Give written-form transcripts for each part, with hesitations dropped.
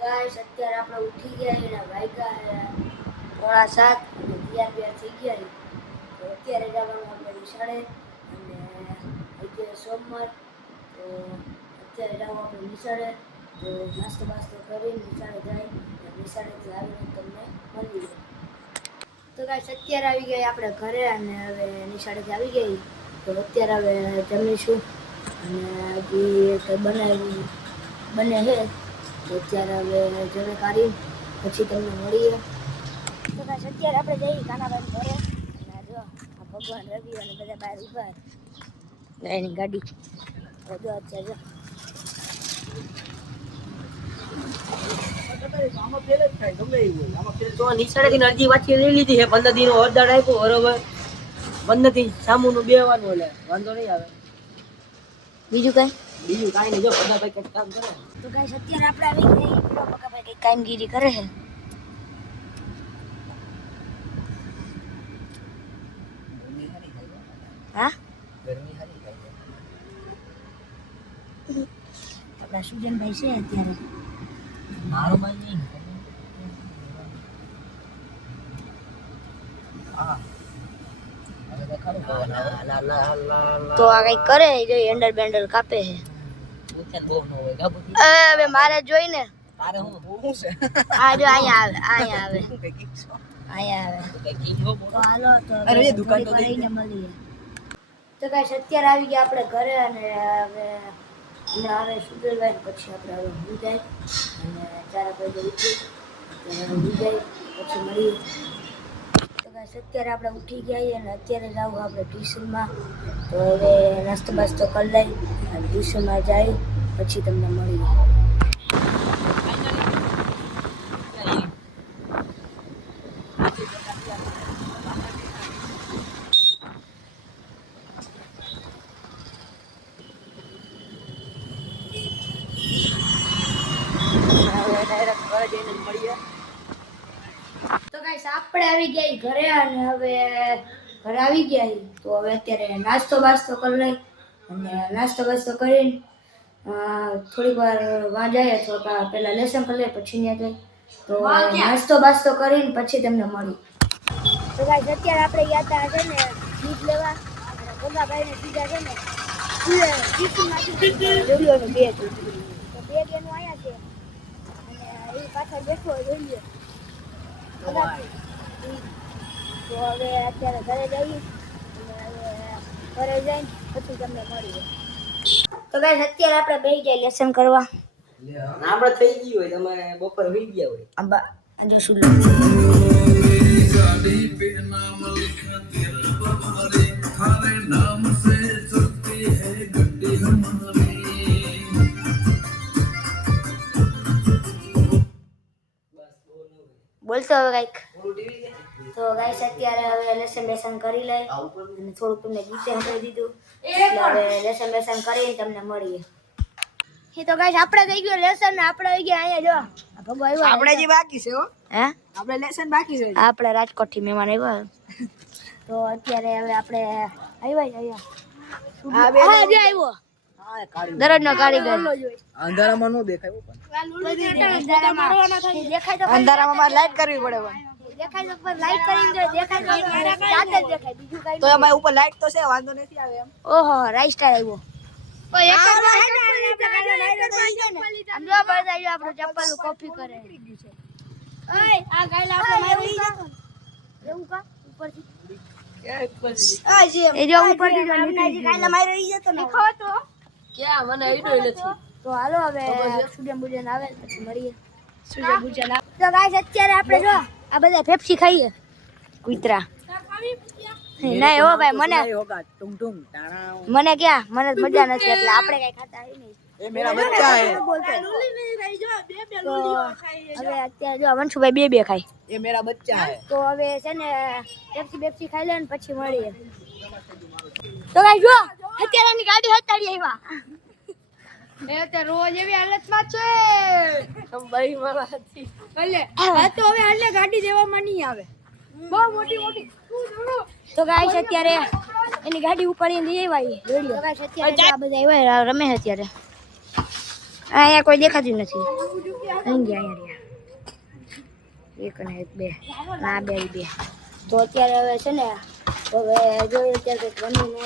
Guys અત્યારે આપણે ઉઠી ગયા એના વાગ્યા 6:30 અને તૈયાર થઈ ગયા. તો અત્યારે જવાનું આપણે નિશાળે અને અત્યારે સોમવાર તો અત્યારે જવાનું આપણે નિશાળે. તો નાસ્તો કરીને નિશાળે જાય નિશાળેથી આવીને તમને મળીએ. તો ગાઈસ અત્યારે આવી ગયા આપણે ઘરે અને હવે નિશાળેથી આવી ગઈ. તો અત્યારે હવે જમીશું અને હજી કંઈ બને છે. તો અત્યારે હવે જમે કાઢી પછી તમને મળીએ. તો ગાઈસ અત્યારે આપણે જઈએ કાનાભાઈ ઘરે અને જો આ ભગવાન રવિ અને બધા બહાર ઊભા એની ગાડી જો અત્યારે નિશાળેથી અરજી વાંચી લઈ લીધી છે. 15 દિનો અરદાડ આપ્યો બરોબર. 15 થી સામુનું બેવાનું એટલે વાંધો નહીં આવે. બીજું કાંઈ નહીં. જો ભગાભાઈ કંઈક કામ કરે. તો ગાઈસ અત્યારે આપણે આવી ગઈ ભગાભાઈ કંઈક કામગીરી કરે છે. હા આપણા સુજનભાઈ છે અત્યારે મારો ભાઈ નહીં. તો આ કઈ કરે જો હેન્ડલ બેન્ડલ કાપે છે. હવે મારે જોઈને તારે હું છે આ જો અહીંયા આવે તો હાલો તો અરે દુકાન તો લઈને મળીએ. તો ગાઈસ અત્યારે આવી ગયા આપણે ઘરે અને હવે સુજલભાઈ પછી આપણે હવે હું જાય અને ચારા કોઈ ઉઠી જાય પછી મળીએ. અત્યારે આપણે ઉઠી ગયા અને અત્યારે જાવ આપણે ટ્યુશનમાં. તો હવે નાસ્તો બાસ્તો કરી લઈ અને ટ્યુશનમાં જાય પછી તમને મળીએ. તો ગાઈસ આપણે આવી ગયા ઘરે અને હવે ઘરે આવી ગયા તો હવે અત્યારે નાસ્તો બાસ્તો કરી લઈ અને નાસ્તો બાસ્તો કરીને થોડીક વાર વાં જાય અથવા પહેલાં લેસન કરી લે પછી ત્યાં જાય. તો નાસ્તો બાસ્તો કરીને પછી તમને મળી. તો ગાઈસ અત્યારે આપણે ગયા હતા છે ને ગીત લેવા અને ભગાભાઈને સીધા છે ને જોડીઓનું બેગ તો બેગ એનું અહીંયા છે અને એ પાછળ બેઠો જોઈએ. તો હવે અત્યારે ઘરે જઈએ ઘરે જઈને પછી તમને મળીએ. તો ગાઈસ અત્યારે આપણે બેસી જાય લેસન કરવા. આપણે થઈ ગયું હોય તમે બપોર હોઈ ગયા હોય. અંબા જો શું બોલતો હવે કંઈક. તો ગાઈસ અત્યારે હવે લેસન કરી લઈ અને થોડુંક તમને ગીતે સંભળાવી દીધું એટલે હવે લેસન કરીને તમને મળીએ. તો ગાઈસ આપણે થઈ ગયું લેસન ને આપણે આવી ગયા અહીંયા જો ભગવાન આપણે જે બાકી છે હો હે આપણે લેસન બાકી છે. આપણે રાજકોટ થી મહેમાન આવ્યા તો અત્યારે હવે આપણે આવ્યા આવ્યો દરરોજનો કારીગર અંધારામાં નો દેખાય અંધારામાં લાઈટ કરવી પડે દેખાય તો લાઈટ કરીને દેખાય તો રાત જ દેખાય બીજું કઈ તો એમાં ઉપર લાઈટ તો છે વાંધો નથી આવે એમ. ઓહો રાઈસ્ટાર આવ્યો આપણું ચપ્પલ કોપી કરે તો હાલો હવે સુજન બુજન આવે પછી મળીએ. તો ગાઈસ અત્યારે આપણે જો આ બધા પેપ્સી ખાઈએ કૂતરા નહીં હો ભાઈ મને ક્યાં મને મજા નથી એટલે આપણે કઈ ખાતા નહીં. એ મેરા બચ્ચા હે તો હવે અત્યારે જો વંશુભાઈ બે ખાય એ મેરા બચ્ચા હે. તો હવે છે ને પેપ્સી ખાઈ લે ને પછી મળીએ. તો ગાઈસ જો અત્યારે એની ગાડી હટાડી આવ્યા એ તો રોજ એવી હાલતમાં છે ભાઈ મારા હતી એટલે તો હવે હાલે ગાડી દેવામાં નહીં આવે બહુ મોટી તો ગાઈસ અત્યારે એની ગાડી ઉપાડીને લઈ આવ્યા. તો ગાઈસ અત્યારે આ બધા આવ્યા રમે અત્યારે અહીંયા કોઈ દેખાતું નથી અહીં ગયા અહીંયા એક ને એક બે ના બે બે તો અત્યારે હવે છે ને હવે જોઈએ અત્યારે કંઈક રમી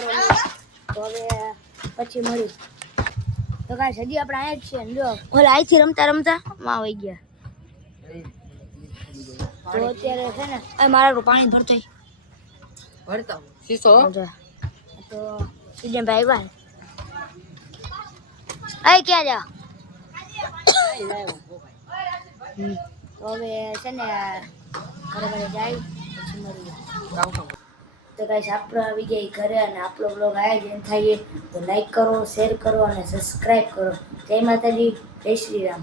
તો હવે પછી મળ્યું તો કાંઈ હજી આપણે અહીંયા જ છીએ ને જો ઓલા અહીંથી રમતા રમતા માં વહી ગયા તો અત્યારે છે ને મારા પાણી ભરતો ભરતા શીશો તો સીજન ભાઈ આવ્યા અહીં ક્યાં જા તો હવે છે ને ઘરે ઘરે જાય પછી મળીએ તો ગાઈસ આપણો આવી જાય ઘરે અને આપણો બ્લોગ આયા જેમ થાય તો લાઈક કરો શેર કરો અને સબસ્ક્રાઈબ કરો જય માતાજી જય શ્રી રામ